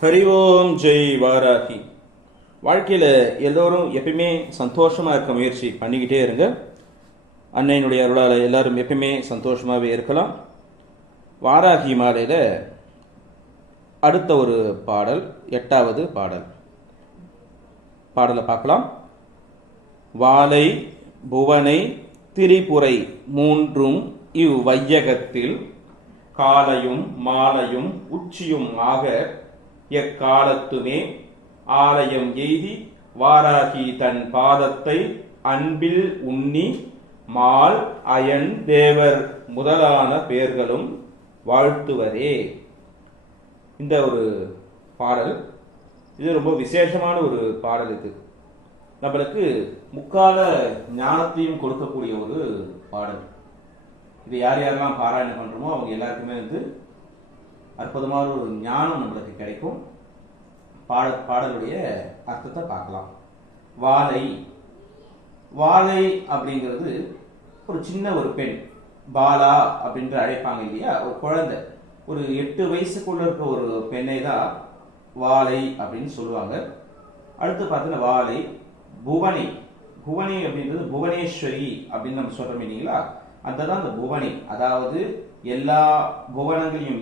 ஹரி ஓம் ஜெய் வாராகி. வாழ்க்கையில் எல்லோரும் எப்பயுமே சந்தோஷமாக இருக்க முயற்சி பண்ணிக்கிட்டே இருங்க. அன்னையினுடைய அருளால் எல்லாரும் எப்பயுமே சந்தோஷமாகவே இருக்கலாம். வாராகி மாலையில் அடுத்த ஒரு பாடல், 8வது பாடலை பார்க்கலாம். வாலை புவனை திரிபுரை மூன்றும் இவ்வையகத்தில் காலையும் மாலையும் உச்சியும் ஆக எக்காலத்துமே ஆலயம் எய்தி வாராகி தன் பாதத்தை அன்பில் உண்ணி மால் அயன் தேவர் முதலான பெயர்களும் வாழ்த்துவரே. இந்த ஒரு பாடல், இது ரொம்ப விசேஷமான ஒரு பாடல். இது நம்மளுக்கு முக்கால ஞானத்தையும் கொடுக்கக்கூடிய ஒரு பாடல். இது யார் யாரெல்லாம் பாராயணம் பண்றோமோ அவங்க எல்லாருக்குமே அற்புதமான ஒரு ஞானம் நம்மளுக்கு கிடைக்கும். பாடலுடைய அர்த்தத்தை பார்க்கலாம். வாலை அப்படிங்கிறது ஒரு சின்ன ஒரு பெண், பாலா அப்படின்ற அழைப்பாங்க இல்லையா, ஒரு குழந்தை, ஒரு 8 வயசுக்குள்ள இருக்க ஒரு பெண்ணை தான் வாலை அப்படின்னு சொல்லுவாங்க. அடுத்து பார்த்தீங்கன்னா வாலை புவனை அப்படின்றது புவனேஸ்வரி அப்படின்னு நம்ம சொல்றோம் இல்லைங்களா, அதுதான் அந்த புவனி. அதாவது எல்லா புவனங்களையும்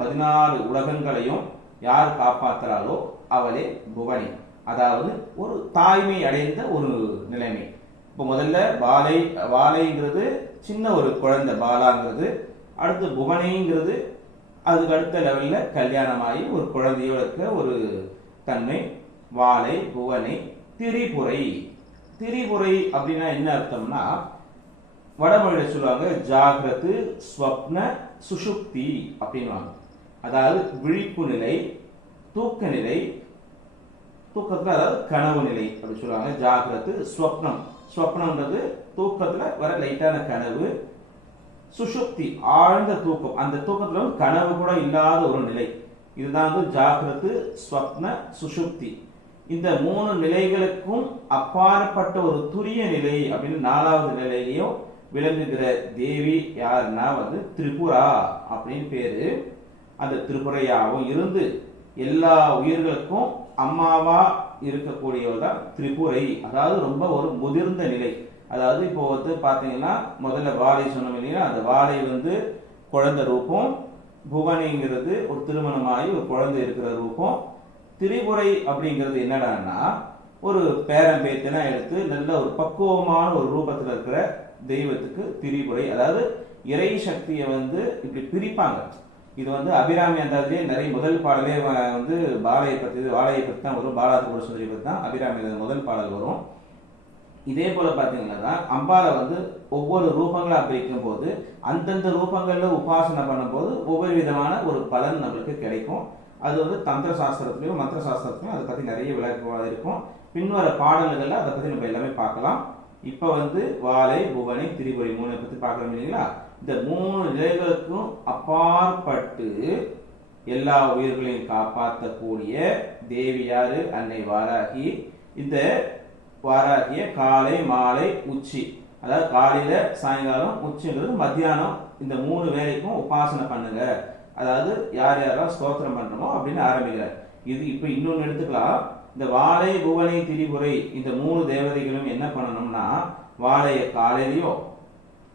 14 உலகங்களையும் யார் காப்பாற்றுறாளோ அவளே புவனி. அதாவது ஒரு தாய்மை அடைந்த ஒரு நிலைமை. இப்போ முதல்ல வாலைங்கிறது சின்ன ஒரு குழந்தை, பாலாங்கிறது. அடுத்து புவனைங்கிறது அதுக்கு அடுத்த லெவல்ல கல்யாணமாகி ஒரு குழந்தையோட இருக்க ஒரு தன்மை. வாலை புவனை திரிபுரை அப்படின்னா என்ன அர்த்தம்னா, வடமொழியில சொல்லுவாங்க ஜாகிரத்து ஸ்வப்ன சுஷுப்தி அப்படின்வாங்க. அதாவது விழிப்பு நிலை, தூக்க நிலை, தூக்கத்துல அதாவது கனவு நிலை அப்படி சொல்லுவாங்க. ஜாகிரத்து ஸ்வப்னம்ன்றது தூக்கத்துல வர லைட்டான கனவு, சுஷுப்தி ஆழ்ந்த தூக்கம், அந்த தூக்கத்துல கனவு கூட இல்லாத ஒரு நிலை. இதுதான் ஜாகிரத்து ஸ்வப்ன சுஷுப்தி. இந்த 3 நிலைகளுக்கும் அப்பாற்பட்ட ஒரு துரிய நிலை அப்படின்னு 4வது நிலையிலையும் விளங்குகிற தேவி யாருன்னா திரிபுரா அப்படின்னு பேரு. அந்த திரிபுரையாவும் இருந்து எல்லா உயிர்களுக்கும் அம்மாவா இருக்கக்கூடியவள் தான் திரிபுரை. அதாவது ரொம்ப ஒரு முதிர்ந்த நிலை. அதாவது இப்போ பாத்தீங்கன்னா முதல்ல வாலை சொன்னோம் இல்லையா, அந்த வாலை குழந்தை ரூபம், புவனைங்கிறது ஒரு திருமணமாகி ஒரு குழந்தை இருக்கிற ரூபம். திரிபுரை அப்படிங்கிறது என்னடான்னா ஒரு பேரம்பேத்தனா எடுத்து நல்ல ஒரு பக்குவமான ஒரு ரூபத்தில் இருக்கிற தெய்வத்துக்கு திரிபுரை. அதாவது இறை சக்தியை இப்படி பிரிப்பாங்க. இது அபிராமி அந்தாதிலே நிறைய முதல் பாடலே வாழையை பற்றி தான் வரும். பாலாதிபுர சுந்தரி பற்றி தான் அபிராமி முதல் பாடல் வரும். இதே போல பாத்தீங்கன்னா அம்பால ஒவ்வொரு ரூபங்களா பிரிக்கும் போது அந்தந்த ரூபங்கள்ல உபாசனை பண்ணும் போது ஒவ்வொரு விதமான ஒரு பலன் நம்மளுக்கு கிடைக்கும். அது தந்திர சாஸ்திரத்திலையும் மந்திர சாஸ்திரத்திலையும் அதை பத்தி நிறைய விளக்கமாக இருக்கும். பின்வர பாடல்கள்ல அதை பத்தி நம்ம எல்லாமே பார்க்கலாம். இப்ப வாலை புவனை திரிபுரை 3 பத்தி பார்க்கணும் இல்லைங்களா. இந்த 3 நிலைகளுக்கும் அப்பாற்பட்டு எல்லா உயிர்களையும் காப்பாற்றக்கூடிய தேவி யாரு? அன்னை வாராகி. இந்த வாராகிய காலை மாலை உச்சி, அதாவது காலையில சாயங்காலம், உச்சிங்கிறது மத்தியானம், இந்த 3 வேலைக்கும் உபாசனை பண்ணுங்க. அதாவது யார் யாரெல்லாம் ஸ்தோத்திரம் பண்றோமோ அப்படின்னு ஆரம்பிக்கிறார். இது இப்ப இன்னொன்னு எடுத்துக்கலாம். இந்த வாலை புவனை திரிபுரை இந்த 3 தேவதைகளும் என்ன பண்ணணும்னா, வாழைய காலையிலையும்,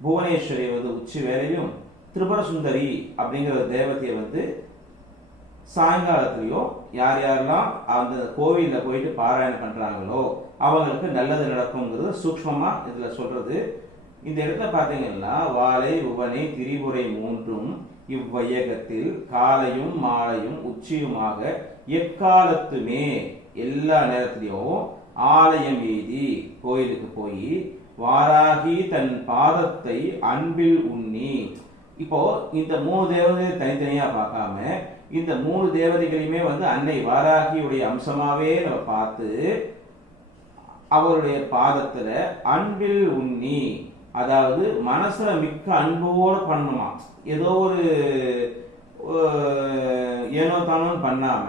புவனேஸ்வரியை உச்சி வேலையிலும், திரிபுர சுந்தரி அப்படிங்கிற தேவதையை சாயங்காலத்திலையும் யார் யாரெல்லாம் அந்த கோவில்ல போயிட்டு பாராயணம் பண்றாங்களோ அவங்களுக்கு நல்லது நடக்கும்ங்கிறது சூக்ஷ்மமா இதுல சொல்றது. இந்த இடத்துல பாத்தீங்கன்னா வாலை புவனை திரிபுரை 3ம் இவ்வையகத்தில் காலையும் மாலையும் உச்சியுமாக எக்காலத்துமே எல்லா நேரத்திலையும் ஆலயம் எய்தி கோயிலுக்கு போய் வாராகி தன் பாதத்தை அன்பில் உண்ணி. இப்போ இந்த 3 தேவதை தனித்தனியா பார்க்காம இந்த 3 தேவதைகளையுமே அன்னை வாராகியுடைய அம்சமாவே நம்ம பார்த்து அவருடைய பாதத்துல அன்பில் உண்ணி, அதாவது மனசுல மிக்க அன்போடு பண்ணணுமா. ஏதோ ஒரு ஏனோ தானோ பண்ணாம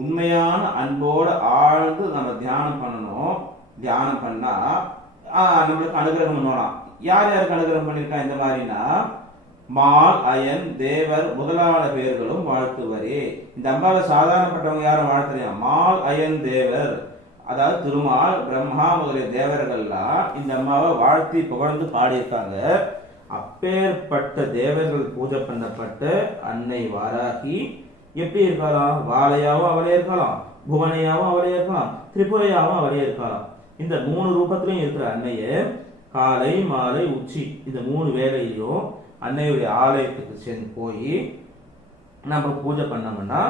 உண்மையான அன்போட ஆழ்ந்து நம்ம தியானம் பண்ணணும். தியானம் பண்ணா நம்மளுக்கு அனுகிரகம் பண்ணலாம். யார் யாருக்கு அனுகிரகம் பண்ணிருக்கா இந்த மாதிரினா, மால் அயன் தேவர் முதலான பெயர்களும் வாழ்த்துவரே. இந்த அம்பாவை சாதாரணப்பட்டவங்க யாரும் வாழ்த்துறியா? மால் அயன் தேவர், அதாவது திருமால் பிரம்மா முதலிய தேவர்கள்லாம் இந்த அம்மாவை வாழ்த்தி புகழ்ந்து பாடியிருக்காங்க. அப்பேற்பட்ட தேவர்கள் பூஜை பண்ணப்பட்ட அன்னை வாராகி எப்படி இருக்கலாம்? வாழையாவும் அவளே இருக்கலாம், புவனையாவும் அவளே இருக்கலாம், திரிபுரையாவும் அவளே இருக்கலாம். இந்த 3 ரூபத்திலையும் இருக்கிற அன்னைய காலை மாலை உச்சி இந்த 3 வேளையிலையும் அன்னையுடைய ஆலயத்துக்கு சேர்ந்து போய் நம்ம பூஜை பண்ணோம்னா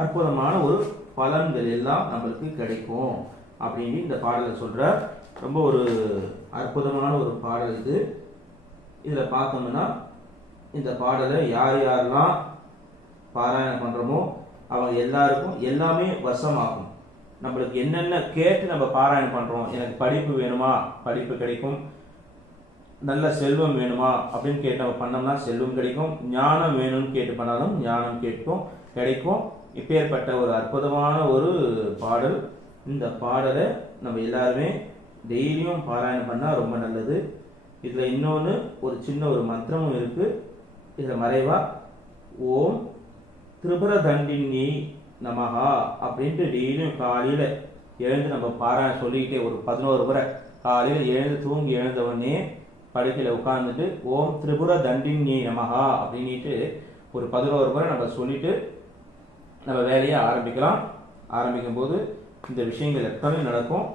அற்புதமான ஒரு பலன்கள் எல்லாம் நம்மளுக்கு கிடைக்கும் அப்படின்னு இந்த பாடலை சொல்ற. ரொம்ப ஒரு அற்புதமான ஒரு பாடல் இது. இதுல பார்த்தோம்னா இந்த பாடலை யார் யாரெல்லாம் பாராயணம் பண்றோமோ அவங்க எல்லாருக்கும் எல்லாமே வசமாகும். நம்மளுக்கு என்னென்ன கேட்டு நம்ம பாராயணம் பண்றோம், எனக்கு படிப்பு வேணுமா படிப்பு கிடைக்கும், நல்ல செல்வம் வேணுமா அப்படின்னு கேட்டு நம்ம பண்ணோம்னா செல்வம் கிடைக்கும், ஞானம் வேணும்னு கேட்டு பண்ணாலும் ஞானம் கிடைக்கும். இப்பேற்பட்ட ஒரு அற்புதமான ஒரு பாடல். இந்த பாடலை நம்ம எல்லாருமே டெய்லியும் பாராயணம் பண்ணா ரொம்ப நல்லது. இதுல இன்னொன்று ஒரு சின்ன ஒரு மந்திரமும் இருக்கு. இதுல மறைவா ஓம் திரிபுர தண்டினி நமஹா அப்படின்ட்டு டெய்லியும் காலையில எழுந்து நம்ம பாராயணம் சொல்லிக்கிட்டே ஒரு 11 முறை காலையில் எழுந்து தூங்கி எழுந்தவொடனே படுக்கையில் உட்கார்ந்துட்டு ஓம் திரிபுர தண்டினி நமஹா அப்படின்ட்டு ஒரு 11 முறை நம்ம சொல்லிட்டு நம்ம வேலையை ஆரம்பிக்கும் போது இந்த விஷயங்கள் எத்தனை நடக்கும்.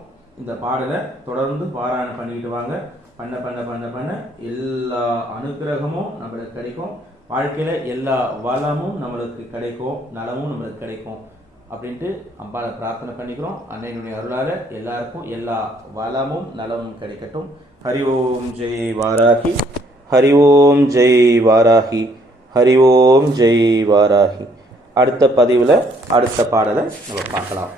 இந்த பாடலை தொடர்ந்து பாராயணம் பண்ணிக்கிட்டு வாங்க. பண்ண பண்ண பண்ண பண்ண எல்லா அனுக்கிரகமும் நம்மளுக்கு கிடைக்கும். வாழ்க்கையில எல்லா வளமும் நம்மளுக்கு கிடைக்கும், நலமும் நம்மளுக்கு கிடைக்கும் அப்படின்ட்டு அம்பாளை பிரார்த்தனை பண்ணிக்கிறோம். அன்னையினுடைய அருளால எல்லாருக்கும் எல்லா வளமும் நலமும் கிடைக்கட்டும். ஹரி ஓம் ஜெய் வாராகி, ஹரி ஓம் ஜெய் வாராகி, ஹரி ஓம் ஜெய் வாராகி. அடுத்த பதிவில் அடுத்த பாடலை நம்ம பார்க்கலாம்.